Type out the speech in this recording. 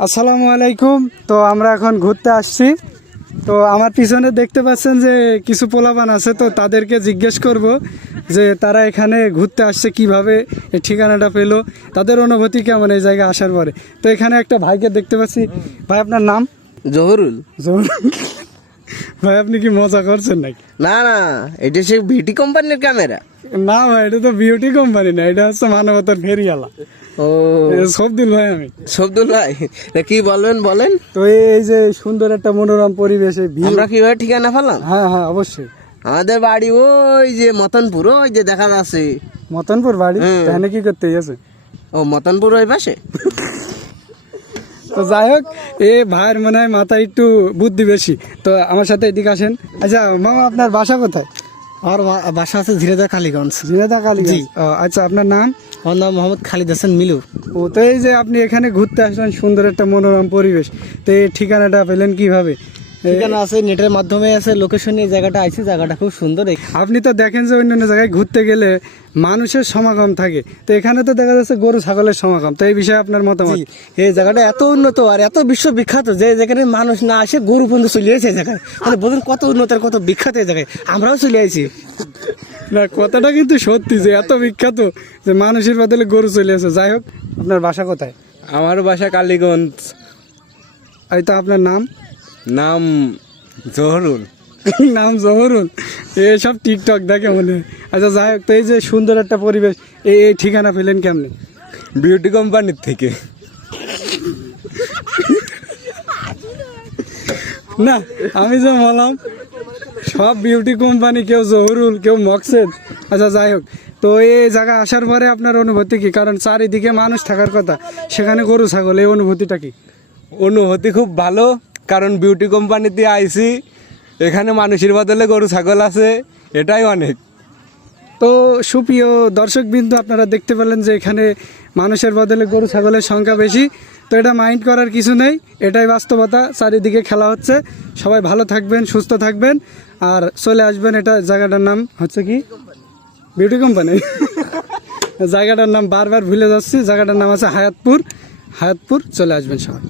আসসালামু আলাইকুম। তো আমরা এখন ঘুরতে আসছি। তো আমার পিছনে দেখতে পাচ্ছেন যে কিছু পোলাপান আছে, তো তাদেরকে জিজ্ঞেস করব যে তারা এখানে ঘুরতে আসছে কিভাবে, এই ঠিকানাটা পেলো, তাদের অনুভূতি কেমন এই জায়গায় আসার পরে। তো এখানে একটা ভাইকে দেখতে পাচ্ছি। ভাই, আপনার নাম? জহুরুল। জহুরুল ভাই, আপনি কি মজা করছেন নাকি? না না, এটা সে ভিটি কোম্পানির ক্যামেরা। না ভাই, এটা তো বিউটি কোম্পানি না, এটা হচ্ছে মানবতার ফেরিওয়ালা। ও সবদিন ভাই আমি। শব্দুল ভাই, কি বলবেন বলেন। তো এই যে সুন্দর একটা মনোরম পরিবেশে আমরা কিভাবে ঠিকানা পেলাম? হ্যাঁ হ্যাঁ, অবশ্যই। আমাদের বাড়ি ওই যে মতনপুর, ওই যে দেখা যাচ্ছে মতনপুর বাড়ি। এখানে কি করতে গেছে? ও মতনপুর ওই পাশে। তো যাই হোক, এ ভাইয়ের মনে হয় মাথায় একটু বুদ্ধি বেশি। তো আমার সাথে এদিকে আসেন। আচ্ছা মামা, আপনার বাসা কোথায়? আমার বাসা আছে ঝিনেদা কালীগঞ্জ। ঝিনেদা কালীগঞ্জ। আচ্ছা, আপনার নাম? আমার নাম মোহাম্মদ খালিদ হাসান মিলু। ও, তো এই যে আপনি এখানে ঘুরতে আসলেন, সুন্দর একটা মনোরম পরিবেশ, তো এই ঠিকানাটা পেলেন কিভাবে? ঠিকানা আছে, নেটের মাধ্যমে আছে, লোকেশনে এই জায়গাটা আছে, জায়গাটা খুব সুন্দর। আপনি তো দেখেন যে অন্যান্য জায়গায় ঘুরতে গেলে মানুষের সমাগম থাকে, তো এখানে তো দেখা যাচ্ছে গরু ছাগলের সমাগম। তো এই বিষয়ে আপনার মতামত? এই জায়গাটা এত উন্নত আর এত বিশ্ববিখ্যাত যে যেখানে মানুষ না আসে গরু পর্যন্ত চলে আসে এই জায়গায়। মানে বলুন কত উন্নত আর কত বিখ্যাত এই জায়গায়, আমরাও চলে আসি। না, কথাটা কিন্তু সত্যি যে এত বিখ্যাত যে মানুষের বদলে গরু চলে আসে। যাই হোক, আপনার বাসা কোথায়? আমার বাসা কালীগঞ্জ। এই তো আপনার নাম? নাম জহরুল। নাম জহরুল? এসব টিকটক দেখে মনে হয়। আচ্ছা যাই হোক, তো এই যে সুন্দর একটা পরিবেশ, এই ঠিকানা পেলেন কেমনি? বিউটি কোম্পানির থেকে। না, আমি যে বললাম সব বিউটি কোম্পানি, কেউ জহরুল, কেউ মকসেদ। আচ্ছা যাই হোক, তো এই জায়গা আসার পরে আপনার অনুভূতি কি? কারণ চারিদিকে মানুষ থাকার কথা, সেখানে গরু ছাগল, এই অনুভূতিটা কি? অনুভূতি খুব ভালো, কারণ বিউটি কোম্পানিতে আইছি, এখানে মানুষের বদলে গরু ছাগল আছে, এটাই অনেক। তো সুপ্রিয় দর্শকবৃন্দ, আপনারা দেখতে পেলেন যে এখানে মানুষের বদলে গরু ছাগলের সংখ্যা বেশি। তো এটা মাইন্ড করার কিছু নেই, এটাই বাস্তবতা। চারিদিকে খেলা হচ্ছে। সবাই ভালো থাকবেন, সুস্থ থাকবেন, আর চলে আসবেন। এটা জায়গাটার নাম হচ্ছে কি? Beauty company. জায়গাটার নাম বারবার ভুলে যাচ্ছি। জায়গাটার নাম আছে হায়াতপুর। হায়াতপুর, চলে আসবেন সবাই।